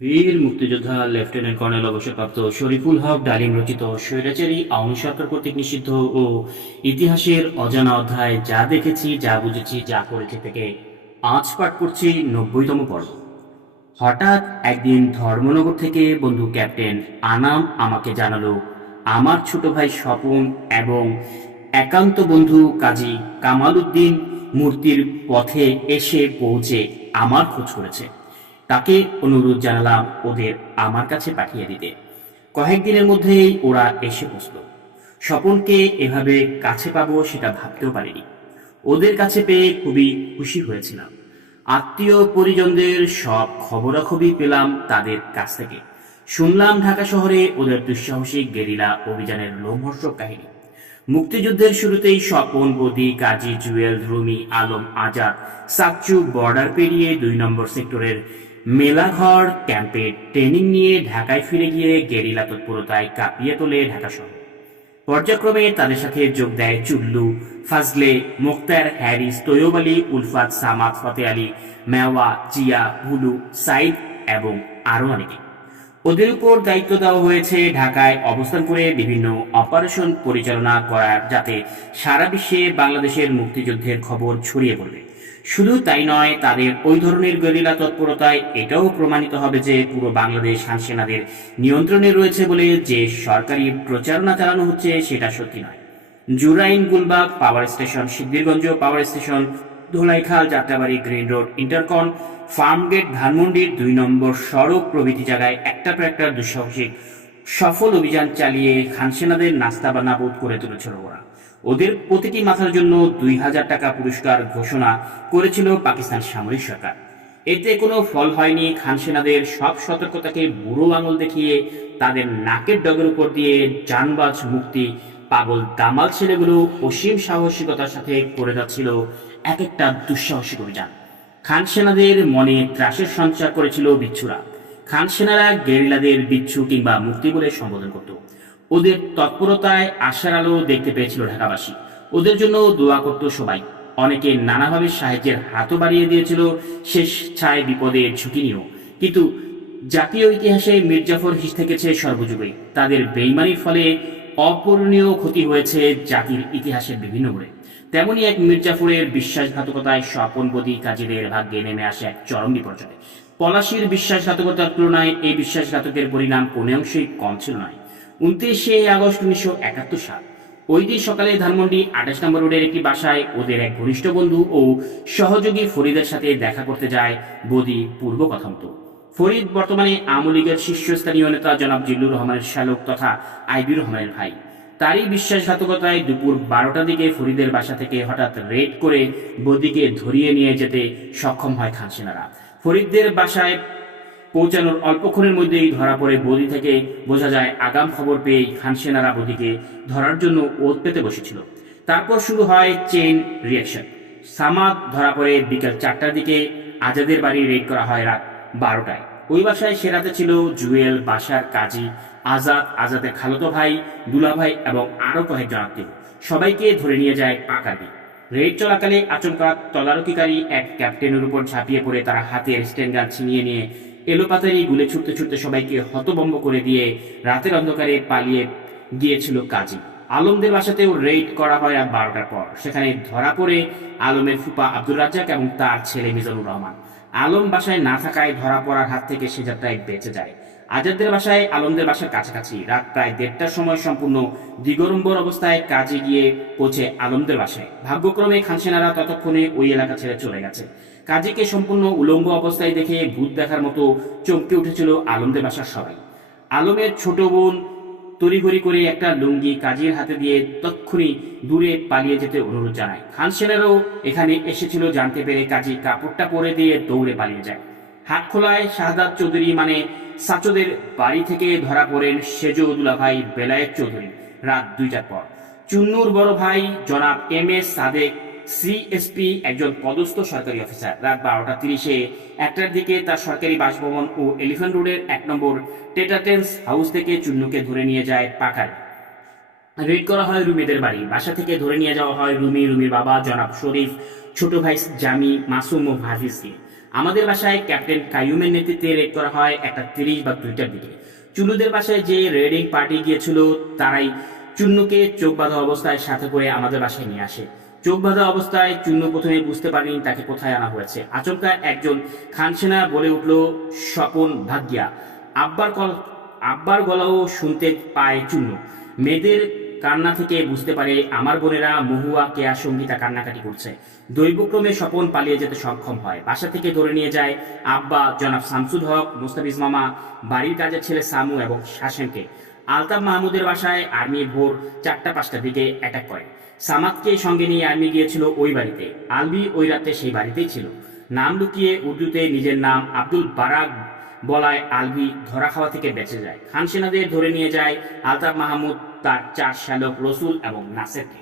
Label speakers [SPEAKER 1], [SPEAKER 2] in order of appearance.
[SPEAKER 1] বীর মুক্তিযোদ্ধা lieutenant colonel অবসরপ্রাপ্ত শরীফুল হক ডালিম রচিত স্বৈরাচারী আওয়ামী সরকার কর্তৃক নিষিদ্ধ ও ইতিহাসের অজানা অধ্যায় যা দেখেছি, যা বুঝেছি, যা করেছি থেকে আজ পাঠ করছি নব্বইতম পর্ব। হঠাৎ একদিন ধর্মনগর থেকে বন্ধু ক্যাপ্টেন আনাম আমাকে জানালো, আমার ছোট ভাই স্বপন এবং একান্ত বন্ধু কাজী কামাল উদ্দিন মূর্তির পথে এসে পৌঁছে আমার খোঁজ করেছে। তাকে অনুরোধ জানালাম ওদের আমার কাছে পাঠিয়ে দিতে। কয়েকদিনের মধ্যেই ওরা এসে বসল। স্বপনকে এভাবে কাছে পাবো সেটা ভাবতেও পারিনি। ওদের কাছে পেয়ে খুবই খুশি হয়েছিলাম। আত্মীয় পরিজনদের সব খবরাখবি পেলাম তাদের কাছ থেকে। শুনলাম ঢাকা শহরে ওদের দুঃসাহসিক গেরিলা অভিযানের লোমহর্ষক কাহিনী। মুক্তিযুদ্ধের শুরুতেই স্বপন, বদি, কাজী জুয়েল, রুমি, আলম, আজাদ, সাকচু, বর্ডার পেরিয়ে দুই নম্বর সেক্টরের মেলাঘর, ক্যাম্পে ট্রেনিং নিয়ে ঢাকায় ফিরে গিয়ে গেরিলা তৎপরতায় কাঁপিয়ে তোলে ঢাকা শহর। পর্যায়ক্রমে তাদের সাথে যোগ দেয় চুল্লু, ফাজলে মোক্তার হ্যারিস, তৈয়ব আলী, উলফাত, সামাদ ফতে আলী, মেওয়া, জিয়া হুলু সাইদ এবং আরও অনেকে। ওদের উপর দায়িত্ব দেওয়া হয়েছে ঢাকায় অবস্থান করে বিভিন্ন অপারেশন পরিচালনা করার যাতে সারা বিশ্বে বাংলাদেশের মুক্তিযুদ্ধের খবর ছড়িয়ে পড়বে। শুধু তাই নয়, তাদের ওই ধরনের গরিলা তৎপরতায় এটাও প্রমাণিত হবে যে পুরো বাংলাদেশ হানসেনাদের নিয়ন্ত্রণে রয়েছে বলে যে সরকারি প্রচারণা চালানো হচ্ছে সেটা সত্যি নয়। Jurain Gulbag power station, Siddhirganj power station, Dholaikhal, Jatrabari, green road, Intercon, Farmgate ধানমন্ডির দুই নম্বর সড়ক প্রভৃতি জায়গায় একটা পর একটা দুঃসাহসিক সফল অভিযান চালিয়ে খানসেনাদের নাস্তা বা নাবুদ করে তুলেছিল ওরা। ওদের প্রতিটি মাথার জন্য দুই হাজার টাকা পুরস্কার ঘোষণা করেছিল পাকিস্তান সামরিক সরকার। এতে কোনো ফল হয়নি, খান সেনাদের সব সতর্কতাকে বুড়ো আঙুল দেখিয়ে তাদের নাকের ডগের উপর দিয়ে জানবাজ মুক্তি পাগল দামাল ছেলেগুলো অসীম সাহসিকতার সাথে করে যাচ্ছিল এক একটা দুঃসাহসিক অভিযান। খান সেনাদের মনে ত্রাসের সঞ্চার করেছিল বিচ্ছুরা। খান সেনারা গেরিলাদের বিচ্ছু কিংবা মুক্তি বলে সম্বোধন করত। ওদের তৎপরতায় আশার আলো দেখতে পেয়েছিল ঢাকাবাসী। ওদের জন্য দোয়া করত সবাই। অনেকে নানাভাবে সাহায্যের হাতও বাড়িয়ে দিয়েছিল শেষ ছায় বিপদে ঝুঁকি নিয়েও। কিন্তু জাতীয় ইতিহাসে মির্জাফর হিস থেকেছে সর্বযুগে তাদের বেইমানির ফলে অপূরণীয় ক্ষতি হয়েছে জাতির ইতিহাসের বিভিন্ন মোড়ে। তেমনি এক মির্জাফরের বিশ্বাসঘাতকতায় স্বপনবদী কাজীদের ভাগ্যে নেমে আসে এক চরম বিপর্যয়। পলাশির বিশ্বাসঘাতকতার তুলনায় এই বিশ্বাসঘাতকের পরিণাম কোনো অংশেই কম ছিল নয় উনত্রিশে আগস্ট উনিশশো একাত্তর সাল। ওই দিন সকালে ধানমন্ডি আঠাশ নম্বর রোডের একটি বাসায় ওদের এক ঘনিষ্ঠ বন্ধু ও সহযোগী ফরিদের সাথে দেখা করতে যায় বদি পূর্ব কথামত ফরিদ বর্তমানে আওয়ামী লীগের শীর্ষস্থানীয় নেতা জনাব জিল্লুর রহমানের শ্যালক তথা আইবির রহমানের ভাই। তারই বিশ্বাসঘাতকতায় দুপুর বারোটার দিকে ফরিদের বাসা থেকে হঠাৎ রেড করে বদিকে ধরিয়ে নিয়ে যেতে সক্ষম হয় খান সেনারা। ফরিদদের বাসায় পৌঁছানোর অল্পক্ষণের মধ্যেই ধরা পড়ে বদি থেকে বোঝা যায় আগাম খবর পেয়েই খান সেনারা বদিকে ধরার জন্য ওত পেতে বসেছিল। তারপর শুরু হয় চেন রিয়াকশন সামাদ ধরা পড়ে বিকেল চারটার দিকে আজাদের বাড়ি রেড করা হয় রাত বারোটায়। ওই বাসায় সে রাতে ছিল জুয়েল, বাসার কাজী, আজাদ, আজাদের খালতো ভাই, দুলা ভাই এবং আরও কয়েকজন আত্মীয়। সবাইকে ধরে নিয়ে যায় পাকাবি রেড চলাকালে আচমকা তদারকিকারী এক ক্যাপ্টেনের উপর ঝাঁপিয়ে পড়ে তারা হাতের স্ট্যান্ড ছিনিয়ে নিয়ে এলোপাতারি গুলে ছুটতে ছুটতে সবাইকে হতবম্ব করে দিয়ে রাতের অন্ধকারে পালিয়ে গিয়েছিল কাজী। আলমদের বাসাতেও রেড করা হয় রাত বারোটার পর। সেখানে ধরা পড়ে আলমের ফুপা আব্দুল রাজ্জাক এবং তার ছেলে মিজানুর রহমান। আলম বাসায় না থাকায় ধরা পড়ার হাত থেকে সে যাত্রায় বেঁচে যায়। আজাদদের বাসায়, আলমদের বাসার কাছাকাছি। রাত প্রায় দেড়টার সময় সম্পূর্ণ দিগরম্বর অবস্থায় কাজে গিয়ে পৌঁছে আলমদের বাসায়। ভাগ্যক্রমে খানসেনারা ততক্ষণে ওই এলাকা ছেড়ে চলে গেছে। কাজীকে সম্পূর্ণ উলঙ্গ অবস্থায় দেখে ভূত দেখার মতো চমকে উঠেছিল আলমদের বাসার সবাই। আলমের ছোট বোন তড়িঘড়ি করে একটা লুঙ্গি কাজীর হাতে দিয়ে তক্ষুনি দূরে পালিয়ে যেতে অনুরোধ জানায়। খান সেনারও এখানে এসেছিল জানতে পেরে কাজী কাপড়টা পরে দিয়ে দৌড়ে পালিয়ে যায়। হাত খোলায় শাহাদাত চৌধুরী মানে সাচদের বাড়ি থেকে ধরা পড়েন সেজউদ্দুলা ভাই বেলায়েত চৌধুরী। রাত দুইটার পর। চুন্নুর বড় ভাই জনাব এম এস সাদেক সিএসপি একজন পদস্থ সরকারি অফিসার। রাত বারোটা তিরিশে একটার দিকে তার সরকারি বাসভবন ও এলিফ্যান্ট রোডের এক নম্বর টেটাটেন্স হাউস থেকে চুন্নুকে ধরে নিয়ে যায় পাকার রেড করা হয় রুমিদের বাড়ি। বাসা থেকে ধরে নিয়ে যাওয়া হয় রুমি, রুমির বাবা জনাব শরীফ, ছোট ভাই জামি, মাসুম ও হাফিজকে আমাদের বাসায় ক্যাপ্টেন কাইয়ুমের নেতৃত্বে রেড করা হয় একটা তিরিশ বা দুইটার দিকে। চুন্নুদের বাসায় যে রেডিং পার্টি গিয়েছিল, তারাই চুন্নুকে চোখ বাঁধা অবস্থায় সাথে করে আমাদের বাসায় নিয়ে আসে। চোখ বাঁধা অবস্থায় চুন্নু প্রথমে বুঝতে পারেনি তাকে কোথায় আনা হয়েছে। আচমকা একজন খানসেনা বলে উঠল, স্বপন ভাগ্যা আব্বার কল আব্বার গলাও শুনতে পায় চুন্নু মেয়েদের কান্না থেকে বুঝতে পারে আমার বোনেরা মহুয়া, কেয়া, সঙ্গীতা কান্নাকাটি করছে। দৈবক্রমে স্বপন পালিয়ে যেতে সক্ষম হয়। বাসা থেকে ধরে নিয়ে যায় আব্বা জনাব শামসুল হক, মুস্তাফিজ মামা, বাড়ির কাজের ছেলে সামু এবং শাসেনকে। আলতাফ মাহমুদের বাসায় আর্মি ভোর চারটা পাঁচটার দিকে অ্যাটাক করে। সামাদকে সঙ্গে নিয়ে আর্মি গিয়েছিল ওই বাড়িতে। আলবি ওই রাতে সেই বাড়িতেই ছিল। নাম লুকিয়ে উর্দুতে নিজের নাম আব্দুল বারাক বলায় আলবি ধরা খাওয়া থেকে বেঁচে যায়। খান সেনাদের ধরে নিয়ে যায় আলতাফ মাহমুদ তার চার শ্যালক রসুল এবং নাসেরকে।